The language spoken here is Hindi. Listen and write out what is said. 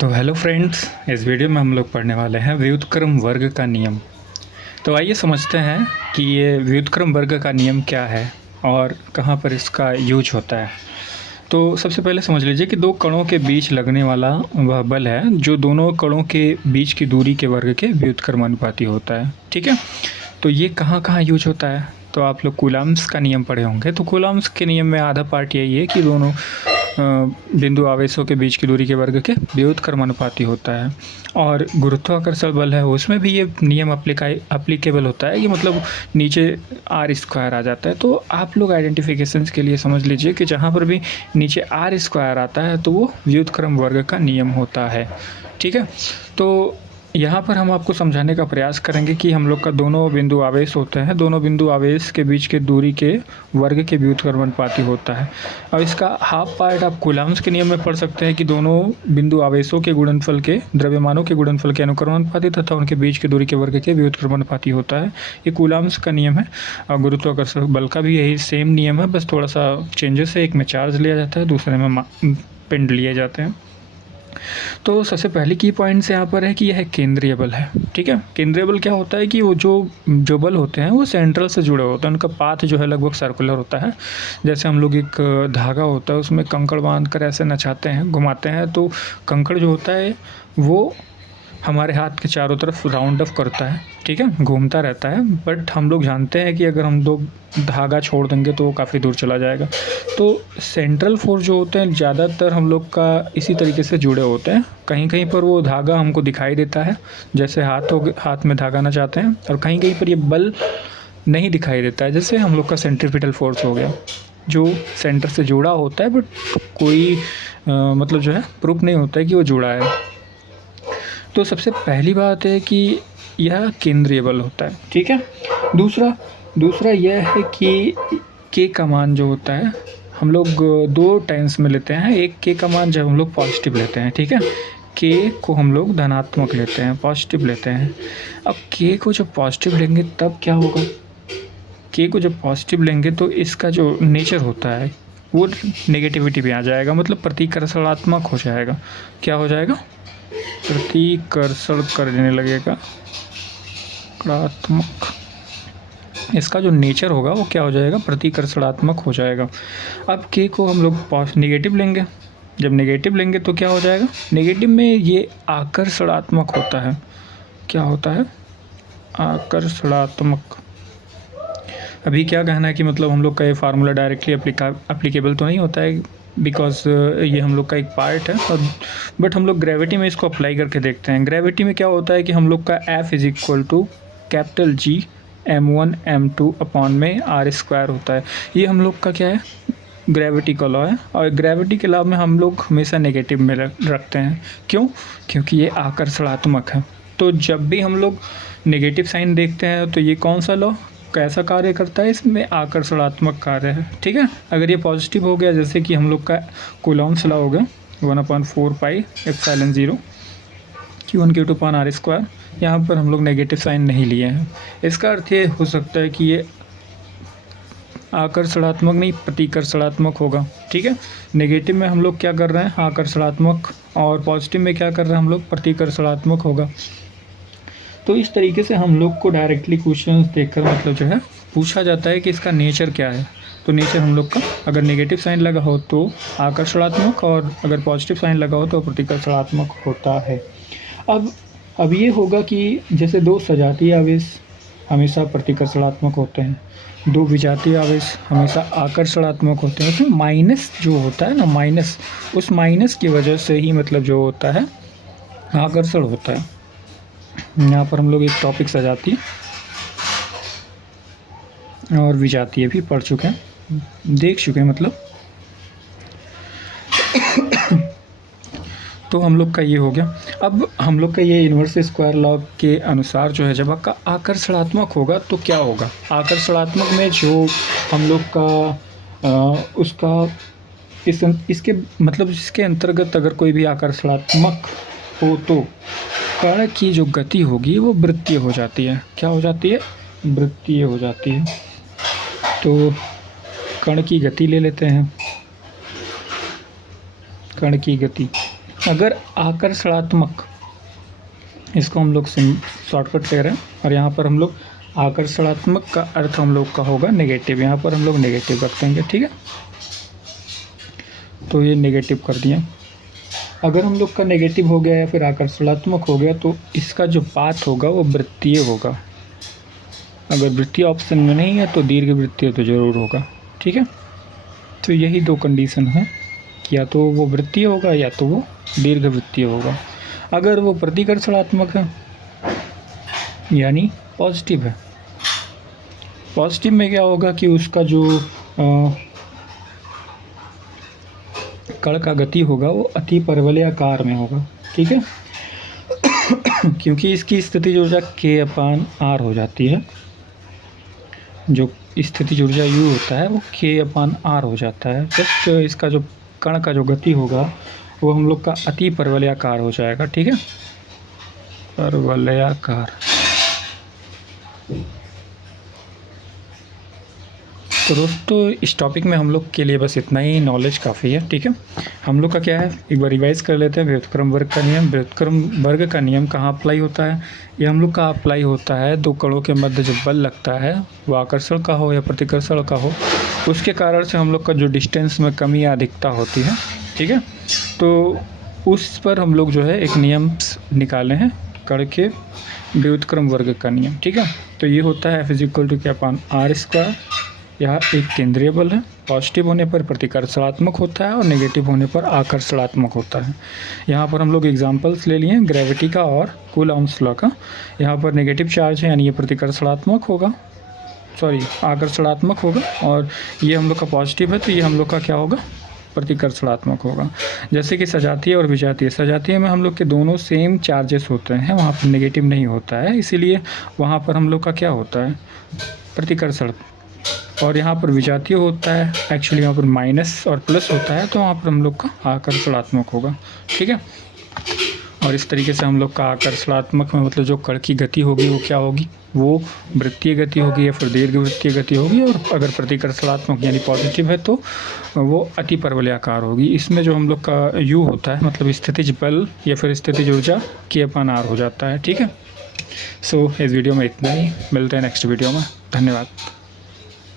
तो हेलो फ्रेंड्स, इस वीडियो में हम लोग पढ़ने वाले हैं व्युत्क्रम वर्ग का नियम। तो आइए समझते हैं कि ये व्युत्क्रम वर्ग का नियम क्या है और कहाँ पर इसका यूज होता है। तो सबसे पहले समझ लीजिए कि दो कणों के बीच लगने वाला वह बल है जो दोनों कणों के बीच की दूरी के वर्ग के व्युत्क्रमानुपाती होता है। ठीक है, तो ये कहाँ कहाँ यूज होता है। तो आप लोग कूलम्ब्स का नियम पढ़े होंगे। तो कूलम्ब्स के नियम में आधा पार्ट यही है कि दोनों बिंदु आवेशों के बीच की दूरी के वर्ग के व्युत्क्रमानुपाती होता है। और गुरुत्वाकर्षण बल है उसमें भी ये नियम अप्लीकेबल होता है कि मतलब नीचे आर स्क्वायर आ जाता है। तो आप लोग आइडेंटिफिकेशंस के लिए समझ लीजिए कि जहाँ पर भी नीचे आर स्क्वायर आता है तो वो व्युत्क्रम वर्ग का नियम होता है। ठीक है, तो यहाँ पर हम आपको समझाने का प्रयास करेंगे कि हम लोग का दोनों बिंदु आवेश होते हैं, दोनों बिंदु आवेश के बीच के दूरी के वर्ग के व्युत्क्रमानुपाती होता है। अब इसका हाफ पार्ट आप कूलम्ब्स के नियम में पढ़ सकते हैं कि दोनों बिंदु आवेशों के गुणनफल के द्रव्यमानों के गुणनफल के अनुक्रमानुपाती तथा उनके बीच के दूरी के वर्ग के व्युत्क्रमानुपाती होता है। ये कूलम्ब्स का नियम है। और गुरुत्वाकर्षण बल का भी यही सेम नियम है, बस थोड़ा सा चेंजेस है। एक में चार्ज लिया जाता है, दूसरे में पिंड लिए जाते हैं। तो सबसे पहली की पॉइंट्स यहाँ पर है कि यह केंद्रीय बल है। ठीक है, केंद्रीय बल क्या होता है कि वो जो बल होते हैं वो सेंट्रल से जुड़े होते हैं, उनका पाथ जो है लगभग सर्कुलर होता है। जैसे हम लोग एक धागा होता है उसमें कंकड़ बांध कर ऐसे नचाते हैं, घुमाते हैं, तो कंकड़ जो होता है वो हमारे हाथ के चारों तरफ राउंड ऑफ करता है। ठीक है, घूमता रहता है, बट हम लोग जानते हैं कि अगर हम दो धागा छोड़ देंगे तो वो काफ़ी दूर चला जाएगा। तो सेंट्रल फोर्स जो होते हैं ज़्यादातर हम लोग का इसी तरीके से जुड़े होते हैं। कहीं कहीं पर वो धागा हमको दिखाई देता है, जैसे हाथ में धागा नचाते हैं, और कहीं कहीं पर ये बल नहीं दिखाई देता है, जैसे हम लोग का सेंट्रीपिटल फोर्स हो गया जो सेंटर से जुड़ा होता है, बट कोई मतलब जो है प्रूफ नहीं होता है कि वो जुड़ा है। तो सबसे पहली बात है कि यह केंद्रीय बल होता है। ठीक है, दूसरा यह है कि के का मान जो होता है हम लोग दो टाइम्स में लेते हैं। एक के का मान जब हम लोग पॉजिटिव लेते हैं, ठीक है, के को हम लोग धनात्मक लेते हैं, पॉजिटिव लेते हैं। अब के को जब पॉजिटिव लेंगे तब क्या होगा, के को जब पॉजिटिव लेंगे तो इसका जो नेचर होता है वो नेगेटिविटी में आ जाएगा, मतलब प्रतिकर्षणात्मक हो जाएगा। क्या हो जाएगा, प्रतिकर्षण करने लगेगा, ऋणात्मक। इसका जो नेचर होगा वो क्या हो जाएगा, प्रतिकर्षणात्मक हो जाएगा। अब के को हम लोग नेगेटिव लेंगे, जब नेगेटिव लेंगे तो क्या हो जाएगा, नेगेटिव में ये आकर्षणात्मक होता है। क्या होता है, आकर्षणात्मक। अभी क्या कहना है कि मतलब हम लोग का ये फार्मूला डायरेक्टली अप्लीकेबल तो नहीं होता है, बिकॉज ये हम लोग का एक पार्ट है, और बट हम लोग ग्रेविटी में इसको अप्लाई करके देखते हैं। ग्रेविटी में क्या होता है कि हम लोग का F is equal to capital G m1 m2 upon में r स्क्वायर होता है। ये हम लोग का क्या है, ग्रेविटी का लॉ है। और ग्रेविटी के लॉ में हम लोग हमेशा नेगेटिव में रखते हैं। क्यों, क्योंकि ये आकर्षणात्मक है। तो जब भी हम लोग नेगेटिव साइन देखते हैं तो ये कौन सा लॉ कैसा कार्य करता है, इसमें आकर्षणात्मक कार्य है। ठीक है, अगर ये पॉजिटिव हो गया, जैसे कि हम लोग का कूलम्ब्स लॉ हो गया 1/4 pi epsilon 0 Q1 Q2 upon r square, यहाँ पर हम लोग नेगेटिव साइन नहीं लिए हैं। इसका अर्थ ये हो सकता है कि ये आकर्षणात्मक नहीं प्रतिकर्षणात्मक होगा। ठीक है, नेगेटिव में हम लोग क्या कर रहे हैं, आकर्षणात्मक, और पॉजिटिव में क्या कर रहे हैं हम लोग, प्रतिकर्षणात्मक होगा। तो इस तरीके से हम लोग को डायरेक्टली क्वेश्चंस देखकर मतलब जो है पूछा जाता है कि इसका नेचर क्या है। तो नेचर हम लोग का अगर नेगेटिव साइन लगा हो तो आकर्षणात्मक, और अगर पॉजिटिव साइन लगा हो तो प्रतिकर्षणात्मक होता है। अब ये होगा कि जैसे दो सजातीय आवेश हमेशा प्रतिकर्षणात्मक होते हैं, दो विजातीय आवेश हमेशा आकर्षणात्मक होते हैं। उसमें माइनस जो होता है ना, माइनस, उस माइनस की वजह से ही मतलब जो होता है आकर्षण होता है। यहाँ पर हम लोग एक टॉपिक सजातीय और विजातीय भी पढ़ चुके हैं, देख चुके हैं मतलब। तो हम लोग का ये हो गया। अब हम लोग का ये इन्वर्स स्क्वायर लॉ के अनुसार जो है जब आपका आकर्षणात्मक होगा तो क्या होगा, आकर्षणात्मक में जो हम लोग का उसका इसके मतलब इसके अंतर्गत अगर कोई भी आकर्षणात्मक हो तो कण की जो गति होगी वो वृत्तीय हो जाती है। क्या हो जाती है, वृत्तीय हो जाती है। तो कण की गति ले लेते हैं, कण की गति। अगर आकर्षणात्मक, इसको हम लोग शॉर्टकट ले रहे हैं, और यहाँ पर हम लोग आकर्षणात्मक का अर्थ हम लोग का होगा नेगेटिव, यहाँ पर हम लोग नेगेटिव रख देंगे, ठीक है। तो ये नेगेटिव कर दिया। अगर हम लोग का नेगेटिव हो गया या फिर आकर्षणात्मक हो गया तो इसका जो पाथ होगा वो वृत्तीय होगा। अगर वृत्तीय ऑप्शन में नहीं है तो दीर्घ वृत्तीय तो ज़रूर होगा, ठीक है। तो यही दो कंडीशन है कि या तो वो वृत्तीय होगा या तो वो दीर्घ वृत्तीय होगा। अगर वो प्रतिकर्षणात्मक है यानी पॉजिटिव है, पॉजिटिव में क्या होगा कि उसका जो कण का गति होगा वो अति परवलयाकार में होगा, ठीक है। क्योंकि इसकी स्थितिज ऊर्जा K/R हो जाती है, जो स्थितिज ऊर्जा U होता है वो K/R हो जाता है। जस्ट इसका जो कण का जो गति होगा वो हम लोग का अति परवलयाकार हो जाएगा, ठीक है, परवलयाकार। तो दोस्तों इस टॉपिक में हम लोग के लिए बस इतना ही, नॉलेज काफ़ी है, ठीक है। हम लोग का क्या है, एक बार रिवाइज कर लेते हैं। व्युत्क्रम वर्ग का नियम, व्युत्क्रम वर्ग का नियम कहाँ अप्लाई होता है? ये हम लोग का अप्लाई होता है दो कणों के मध्य जो बल लगता है वो आकर्षण का हो या प्रतिकर्षण का हो, उसके कारण से हम लोग का जो डिस्टेंस में कमी या अधिकता होती है, ठीक है। तो उस पर हम लोग जो है एक नियम निकाले हैं, कण के व्युत्क्रम वर्ग का नियम, ठीक है। तो ये होता है F=K/R²। यह एक केंद्रीय बल है, पॉजिटिव होने पर प्रतिकर्षणात्मक होता है और नेगेटिव होने पर आकर्षणात्मक होता है। यहाँ पर हम लोग एग्जांपल्स ले लिए ग्रेविटी का और कूलॉम्स लॉ का। यहाँ पर नेगेटिव चार्ज है यानी ये प्रतिकर्षणात्मक होगा, आकर्षणात्मक होगा, और ये हम लोग का पॉजिटिव है तो ये हम लोग का क्या होगा, प्रतिकर्षणात्मक होगा। जैसे कि सजातीय और विजातीय, सजातीय में हम लोग के दोनों सेम चार्जेस होते हैं, वहाँ पर नेगेटिव नहीं होता है, इसीलिए वहाँ पर हम लोग का क्या होता है, प्रतिकर्षण। और यहाँ पर विजातीय होता है, एक्चुअली यहाँ पर माइनस और प्लस होता है, तो वहाँ पर हम लोग का आकर्षणात्मक होगा, ठीक है। और इस तरीके से हम लोग का आकर्षणात्मक में मतलब जो कण की गति होगी वो क्या होगी, वो वृत्तीय गति होगी या फिर दीर्घ वृत्तीय गति होगी, और अगर प्रतिकर्षणात्मक यानी पॉजिटिव है तो वो अति परवलयाकार होगी। इसमें जो हम लोग का U होता है मतलब स्थितिज बल या फिर स्थितिज ऊर्जा K/R हो जाता है, ठीक है। सो इस वीडियो में इतना ही, मिलते हैं नेक्स्ट वीडियो में, धन्यवाद।